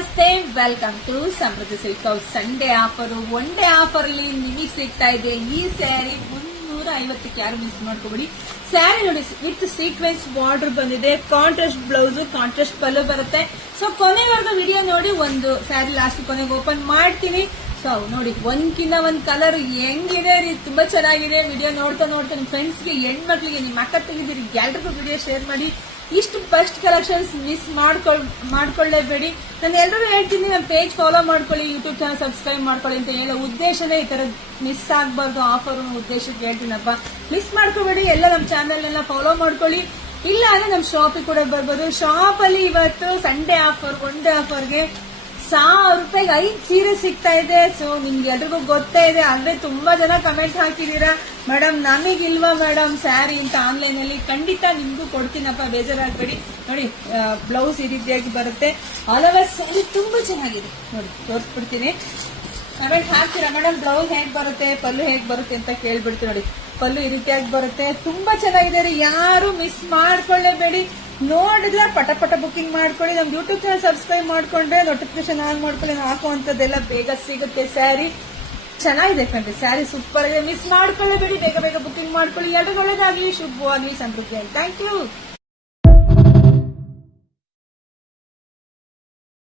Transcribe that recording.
ನಮಸ್ತೆ, welcome to Samruddhi silk house. Sunday offer, one day offer ಅಲ್ಲಿ ನಿಮಗೆ ಸಿಗ್ತಾ ಇದೆ ಈ ಸ್ಯಾರಿ 350ಕ್ಕೆ. ಯಾರು ಮಿಸ್ ಮಾಡ್ಕೋಬೇಡಿ. ಸ್ಯಾರಿ ನೋಡಿ, ವಿತ್ ಸೀಕ್ವೆನ್ಸ್ ಬಾರ್ಡರ್ ಬಂದಿದೆ, ಕಾಂಟ್ರಾಸ್ಟ್ ಬ್ಲೌಸ್, ಕಾಂಟ್ರಾಸ್ಟ್ ಪಲ್ಲು ಬರುತ್ತೆ. ಸೊ ಕೊನೆವರೆಗೂ ವಿಡಿಯೋ ನೋಡಿ. ಒಂದು ಸ್ಯಾರಿ ಲಾಸ್ಟ್ ಕೊನೆಗೆ ಓಪನ್ ಮಾಡ್ತೀನಿ. ಸೊ ನೋಡಿ, ಒಂದ್ಕಿಂತ ಒಂದ್ ಕಲರ್ ಹೆಂಗಿದೆ, ತುಂಬಾ ಚೆನ್ನಾಗಿದೆ. ವಿಡಿಯೋ ನೋಡ್ತಾ ನಿಮ್ ಫ್ರೆಂಡ್ಸ್ಗೆ, ಹೆಣ್ಮಕ್ಳಿಗೆ, ನಿಮ್ ಅಕ್ಕ ತೆಗಿದಿರಿ ಎಲ್ರಿಗೂ ವಿಡಿಯೋ ಶೇರ್ ಮಾಡಿ. ಇಷ್ಟು ಬೆಸ್ಟ್ ಕಲೆಕ್ಷನ್ಸ್ ಮಿಸ್ ಮಾಡ್ಕೊಳ್ಳೇಬೇಡಿ. ನಾನು ಎಲ್ಲರೂ ಹೇಳ್ತೀನಿ, ನಮ್ಮ ಪೇಜ್ ಫಾಲೋ ಮಾಡ್ಕೊಳ್ಳಿ, ಯೂಟ್ಯೂಬ್ ಚಾನಲ್ ಸಬ್ಸ್ಕ್ರೈಬ್ ಮಾಡ್ಕೊಳ್ಳಿ ಅಂತ ಹೇಳೋ ಉದ್ದೇಶನೇ ಈ ತರ ಮಿಸ್ ಆಗಬಾರ್ದು ಆಫರ್ ಉದ್ದೇಶಕ್ಕೆ ಹೇಳ್ತೀನಪ್ಪ. ಮಿಸ್ ಮಾಡ್ಕೋಬೇಡಿ. ಎಲ್ಲ ನಮ್ಮ ಚಾನಲ್ ಎಲ್ಲ ಫಾಲೋ ಮಾಡ್ಕೊಳ್ಳಿ. ಇಲ್ಲ ಅಂದ್ರೆ ನಮ್ಮ ಶಾಪಿಗೆ ಕೂಡ ಬರ್ಬೋದು. ಶಾಪ್ ಅಲ್ಲಿ ಇವತ್ತು ಸಂಡೇ ಆಫರ್, ಒನ್ ಡೇ ಆಫರ್ಗೆ 1000 ರೂಪಾಯಿಗೆ 5 ಸೀರೆ ಸಿಗ್ತಾ ಇದೆ. ಸೊ ನಿಮ್ಗೆ ಎಲ್ರಿಗೂ ಗೊತ್ತೇ ಇದೆ. ಅಂದ್ರೆ ತುಂಬಾ ಜನ ಕಮೆಂಟ್ ಹಾಕಿದೀರಾ, ಮೇಡಮ್ ನಮಗಿಲ್ವಾ ಮೇಡಮ್ ಸ್ಯಾರಿ ಅಂತ ಆನ್ಲೈನ್ ಅಲ್ಲಿ. ಖಂಡಿತ ನಿಮ್ಗೂ ಕೊಡ್ತೀನಪ್ಪ, ಬೇಜಾರಾಗಬೇಡಿ. ನೋಡಿ, ಬ್ಲೌಸ್ ಈ ರೀತಿಯಾಗಿ ಬರುತ್ತೆ. ಆಲ್ ಓವರ್ ಸ್ಯಾರಿ ತುಂಬಾ ಚೆನ್ನಾಗಿದೆ. ನೋಡಿ, ತೋರಿಸ್ಬಿಡ್ತೀನಿ. ಕಮೆಂಟ್ ಹಾಕ್ತೀರಾ, ಮೇಡಮ್ ಬ್ಲೌಸ್ ಹೇಗ್ ಬರುತ್ತೆ, ಪಲ್ಲು ಹೇಗ್ ಬರುತ್ತೆ ಅಂತ ಕೇಳ್ಬಿಡ್ತೀವಿ. ನೋಡಿ, ಪಲ್ಲು ಈ ರೀತಿಯಾಗಿ ಬರುತ್ತೆ. ತುಂಬಾ ಚೆನ್ನಾಗಿದೆ ರೀ. ಯಾರು ಮಿಸ್ ಮಾಡ್ಕೊಳ್ಳೇಬೇಡಿ. ನೋಡಿದ್ರೆ ಪಟ ಬುಕಿಂಗ್ ಮಾಡ್ಕೊಳ್ಳಿ. ನಮ್ ಯೂಟ್ಯೂಬ್ ಚಾನಲ್ ಸಬ್ಸ್ಕ್ರೈಬ್ ಮಾಡ್ಕೊಂಡ್ರೆ ನೋಟಿಫಿಕೇಶನ್ ಆನ್ ಮಾಡ್ಕೊಳ್ಳಿ. ಹಾಕುವಂತದ್ದೆಲ್ಲ ಬೇಗ ಸಿಗುತ್ತೆ. ಸ್ಯಾರಿ ಚೆನ್ನಾಗಿದೆ ಕಣ್ರಿ, ಸ್ಯಾರಿ ಸೂಪರ್ ಇದೆ. ಮಿಸ್ ಮಾಡ್ಕೊಳ್ಳೇಬೇಡಿ. ಬೇಗ ಬುಕಿಂಗ್ ಮಾಡ್ಕೊಳ್ಳಿ. ಎರಡು ಒಳ್ಳೇದಾಗ್ಲಿ, ಶುಭವಾಗ್ಲಿ, ಸಮೃದ್ಧಿ. Thank you.